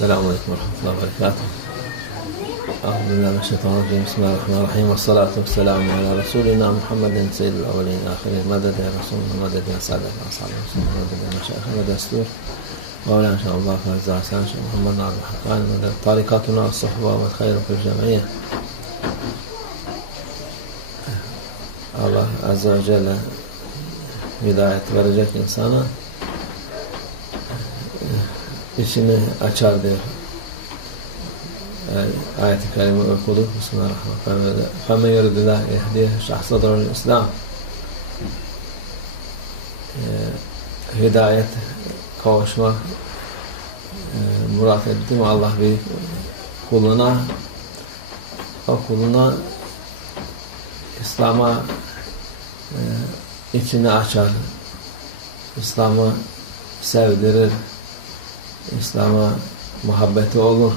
السلام عليكم ورحمة الله وبركاته. أعوذ بالله من الشيطان الرجيم. بسم الله الرحمن الرحيم. والصلاة والسلام على رسولنا محمد سيد الأولين والآخرين مدد يا رسول الله مدد يا سادة أصحاب رسول الله مدد يا مشايخ مدد السور مولانا إن شاء الله فاز عسان شيخ محمد نعم الحقان مدد طريقتنا الصحبة والخير في الجمعية Azze ve Celle hidayet verecek insana içini açar diyor. Yani ayet-i kerime okuduk. Bismillahirrahmanirrahim. فَمَنْ يُرِدِ اللّٰهِ يَهْدِيهِ شَحْصَدَرُ الْاِسْلَامِ Hidayet, kavuşmak e, murat etti mi Allah bir kuluna o kuluna İslam'a e, içini açar. İslam'ı sevdirir. İslam'a muhabbeti olur.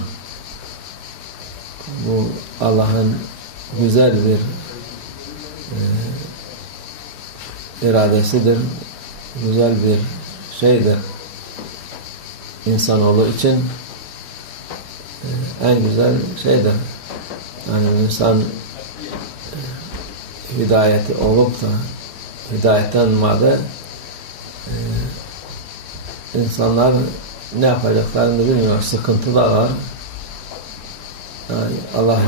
Bu Allah'ın güzel bir e, iradesidir. Güzel bir şeydir. İnsanoğlu için e, en güzel şeydir. Yani insan e, hidayeti olup da hidayetten made e, insanlar ne yapacaklarını bilmiyor. Sıkıntılar var. Yani Allah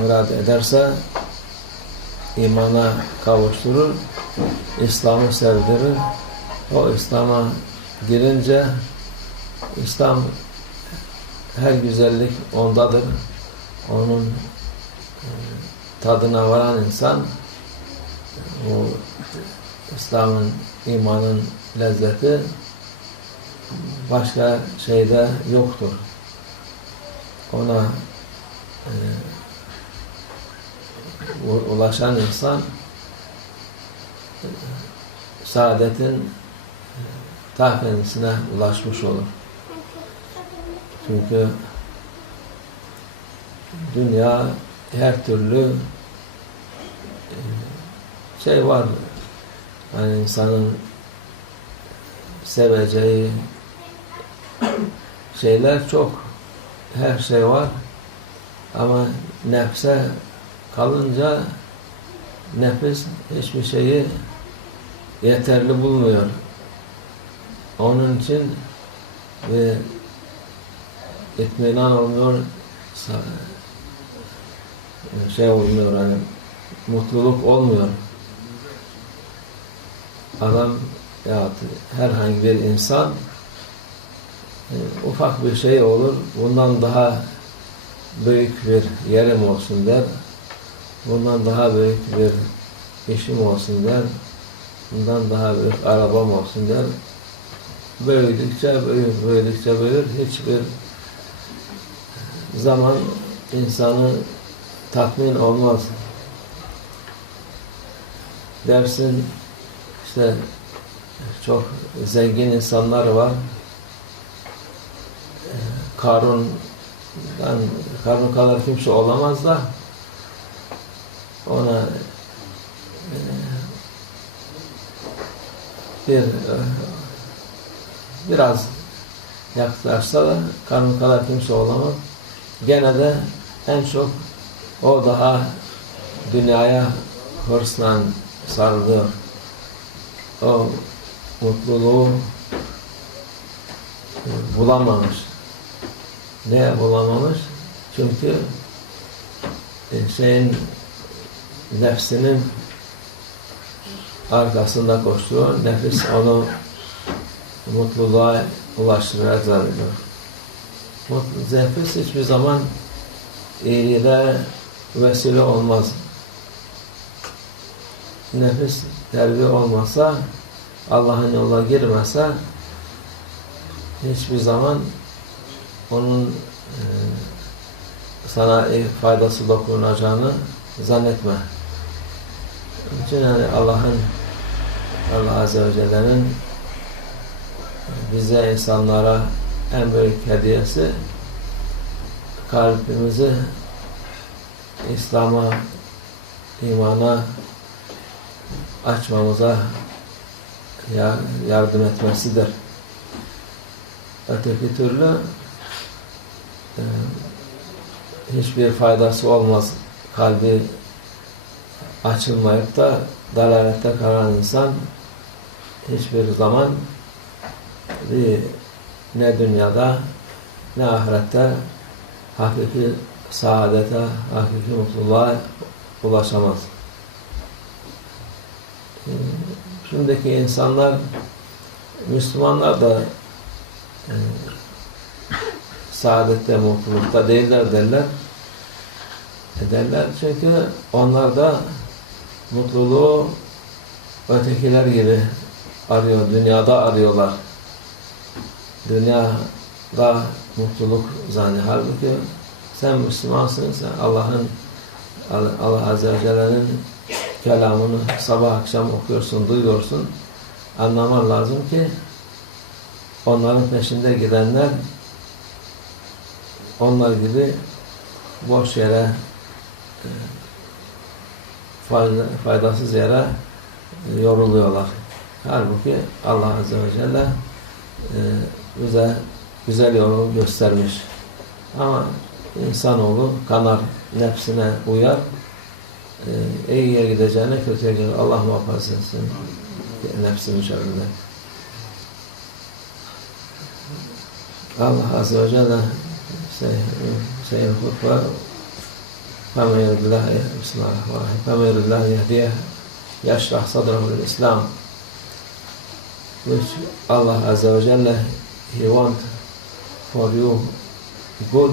murad ederse imana kavuşturur. İslam'ı sevdirir. O İslam'a girince İslam her güzellik ondadır. Onun e, tadına varan insan o İslam'ın, imanın lezzeti başka şeyde yoktur. Ona e, ulaşan insan e, saadetin e, ta ulaşmış olur. Çünkü dünya her türlü e, şey var. Yani insanın seveceği şeyler çok. Her şey var. Ama nefse kalınca nefis hiçbir şeyi yeterli bulmuyor. Onun için ve itminan olmuyor şey olmuyor hani mutluluk olmuyor. Adam ya herhangi bir insan ufak bir şey olur. Bundan daha büyük bir yerim olsun der. Bundan daha büyük bir işim olsun der. Bundan daha büyük arabam olsun der. Büyüdükçe büyür, büyüdükçe büyür. Hiçbir zaman insanı tatmin olmaz. Dersin işte çok zengin insanlar var. Karun'dan Karun kadar kimse olamaz da ona e, bir biraz yaklaşsa da Karun kadar kimse olamaz. Gene de en çok o daha dünyaya hırsla sarılıyor. O mutluluğu bulamamış. Ne bulamamış? Çünkü şeyin nefsinin arkasında koşturuyor. Nefis onu mutluluğa ulaştırır zannediyor. Nefis hiçbir zaman iyiliğe vesile olmaz. Nefis terbiye olmasa, Allah'ın yoluna girmese hiçbir zaman onun e, sana faydası dokunacağını zannetme. Onun yani Allah'ın Allah Azze ve Celle'nin bize insanlara en büyük hediyesi kalbimizi İslam'a, imana açmamıza yardım etmesidir. öteki türlü e, hiçbir faydası olmaz. Kalbi açılmayıp da dalalette kalan insan hiçbir zaman ne dünyada ne ahirette hakiki saadete, hakiki mutluluğa ulaşamaz. Ee, Şimdiki insanlar, Müslümanlar da e, saadette, mutlulukta değiller derler. Ederler çünkü onlar da mutluluğu ötekiler gibi arıyor, dünyada arıyorlar. Dünyada mutluluk zannı. Halbuki sen Müslümansın, sen Allah'ın Allah Azze ve Celle'nin kelamını sabah akşam okuyorsun, duyuyorsun. Anlaman lazım ki onların peşinde gidenler onlar gibi boş yere faydasız yere yoruluyorlar. Halbuki Allah Azze ve Celle bize güzel yolu göstermiş. Ama insanoğlu kanar, nefsine uyar, e, iyiye gideceğine kötüye gider. Allah muhafaza etsin nefsin şerrinden. Allah Azze ve Celle سينفق فمن يرد الله بسم الله الرحمن يرد الله يهديه يشرح صدره للإسلام which Allah Azza wa Jalla He want for you good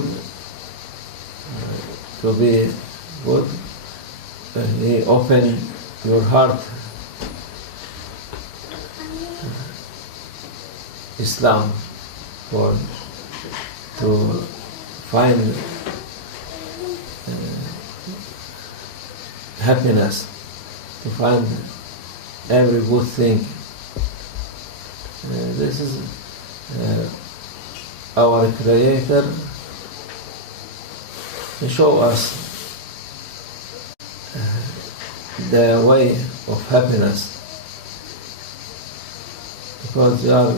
uh, to be good uh, He open your heart Islam for to find uh, happiness, to find every good thing. Uh, this is uh, our Creator. He show us uh, the way of happiness because you are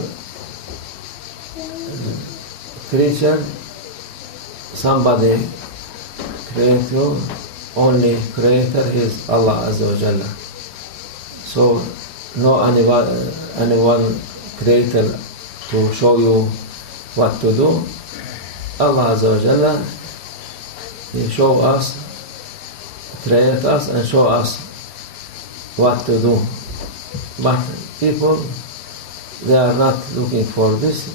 creature, somebody create you, only creator is Allah Azza wa Jalla. So no anyone, anyone creator to show you what to do. Allah Azza wa Jalla, He show us, create us and show us what to do. But people, they are not looking for this,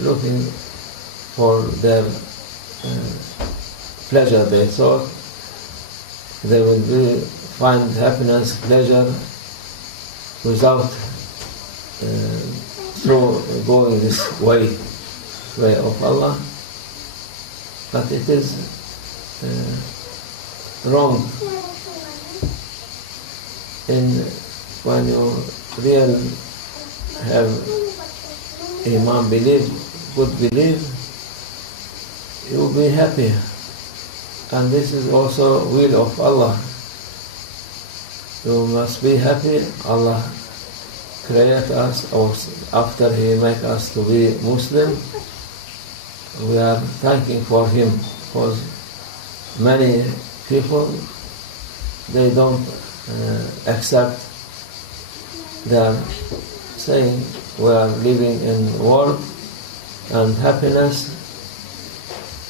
looking for their pleasure. They thought they will be, find happiness, pleasure without uh, through going this way, way of Allah. But it is uh, wrong. In when you really have Iman belief, good belief, you will be happy. And this is also will of Allah. You must be happy. Allah create us or after He make us to be Muslim. We are thanking for Him because many people they don't uh, accept. Are saying we are living in world and happiness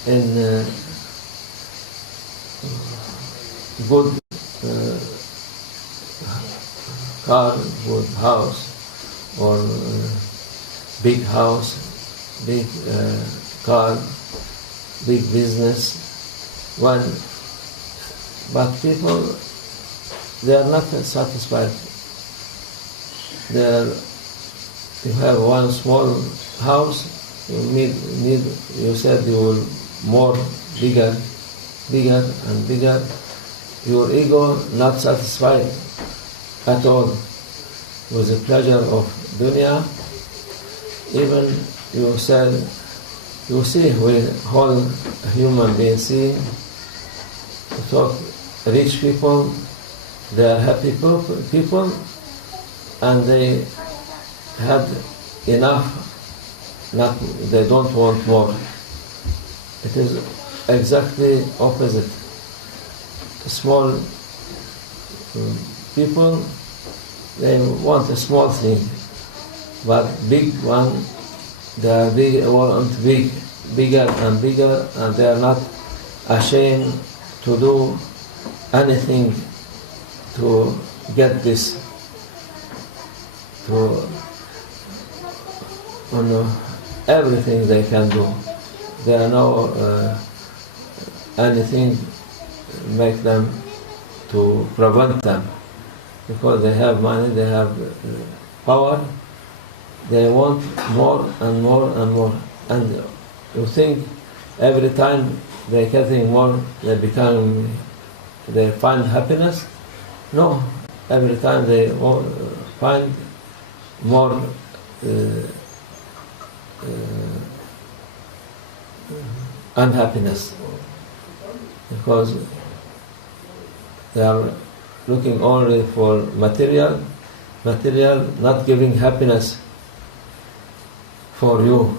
in uh, good uh, car, good house, or uh, big house, big uh, car, big business. One, but people, they are not satisfied. They are, you have one small house, you need, need you said you will more bigger, bigger and bigger. Your ego not satisfied at all with the pleasure of dunya. Even you said, you see, we whole human being see, talk, rich people, they are happy people, and they had enough not, they don't want more. It is exactly opposite. Small um, people, they want a small thing, but big one, they are big, want big, bigger and bigger, and they are not ashamed to do anything to get this, to you know, everything they can do. There are no uh, anything make them to prevent them because they have money, they have uh, power. They want more and more and more, and you think every time they're getting more, they become they find happiness. No, every time they find more. Uh, uh, unhappiness because they are looking only for material, material not giving happiness for you,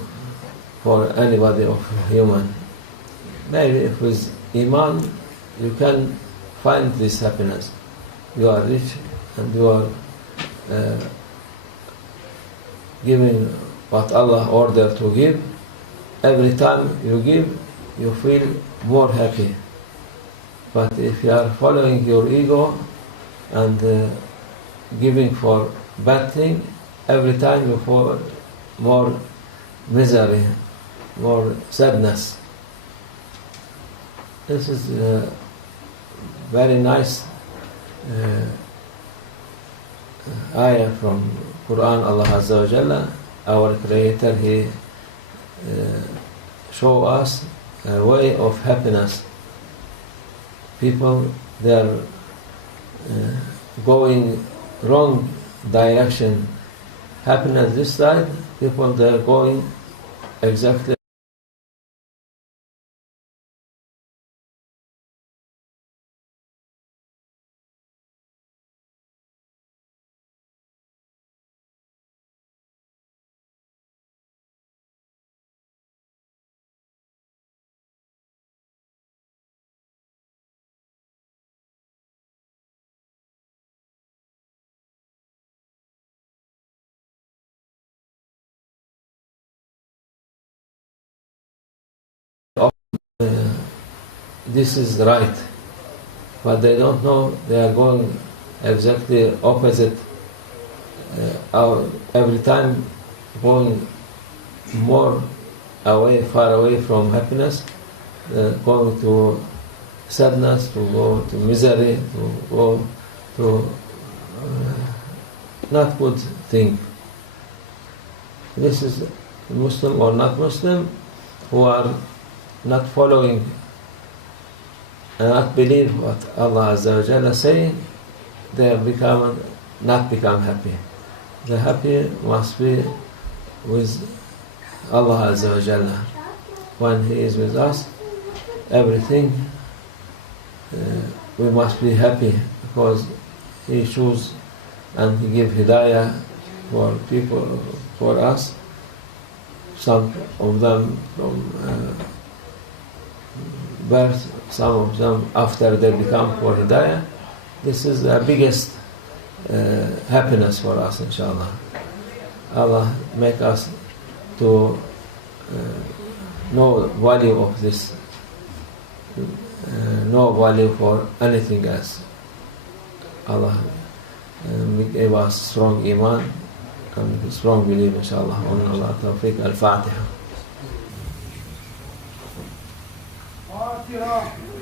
for anybody of human. Maybe if with Iman you can find this happiness. You are rich and you are uh, giving what Allah ordered to give. Every time you give, you feel more happy. But if you are following your ego and uh, giving for bad thing, every time you feel more misery, more sadness. This is a very nice uh, ayah from Quran, Allah Azza wa Jalla, our Creator, He uh, show us a way of happiness. People, they are uh, going wrong direction. Happiness this side, people they are going exactly this is right, but they don't know they are going exactly opposite. Uh, every time going more away, far away from happiness, uh, going to sadness, to go to misery, to go to uh, not good thing. This is Muslim or not Muslim who are not following not believe what Allah Azza wa Jalla say, they have become not become happy. The happy must be with Allah Azza wa Jalla. When He is with us, everything uh, we must be happy because He choose and He give hidayah for people for us. Some of them from uh, birth, some of them after they become for. This is the biggest uh, happiness for us, inshallah. Allah make us to uh, know value of this, uh, no value for anything else. Allah uh, give us strong iman and strong belief, inshallah. On Allah tawfiq al-Fatiha. 记得